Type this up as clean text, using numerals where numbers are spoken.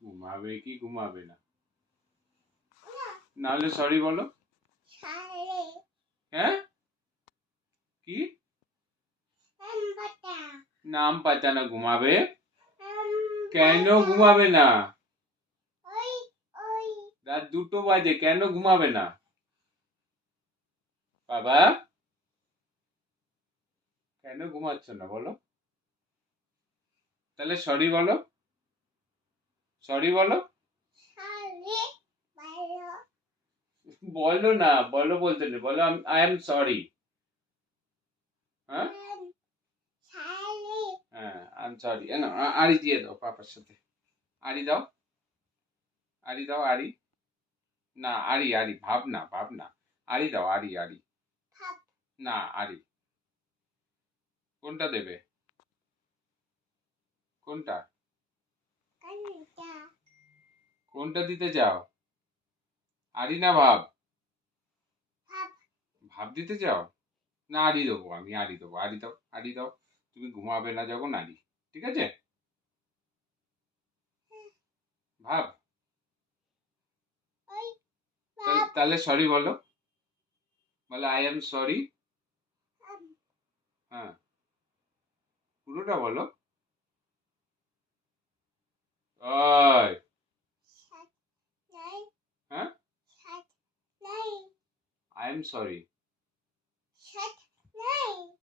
ঘুমাবে কি ঘুমাবে না? নাহলে সরি বলো। হ্যাঁ কি নাম পাতা না ঘুমাবে? কেন ঘুমাবে না? রাত 2টো বাজে, কেন ঘুমাবে না বাবা? কেন ঘুমাচ্ছ না বলো? তাহলে সরি বলো, সরি বলো। বলো না, বলো বলতে নেই, বলো আই এম সরি। হ্যাঁ হ্যাঁ আই এম সরি। না আড়ি দিয়ে দাও পাপার সাথে, আড়ি দাও, আড়ি দাও, আড়ি। না আড়ি আড়ি, ভাব না ভাব না, আড়ি দাও, আড়ি আড়ি। না আড়ি। কোনটা দেবে? কোনটা? কোনটা দিতে চাও? আড়ি না ভাব? ভাব দিতে চাও? না আড়ি দেবো, আমি আড়ি দেবো, আড়ি দাও, আড়ি দাও। তুমি ঘুমাবে না যখন আড়ি, ঠিক আছে? ভাব। তাহলে সরি বলো, বলো আই এম সরি। হ্যাঁ পুরোটা বলো। ওই হ্যাঁ আই এম সরি।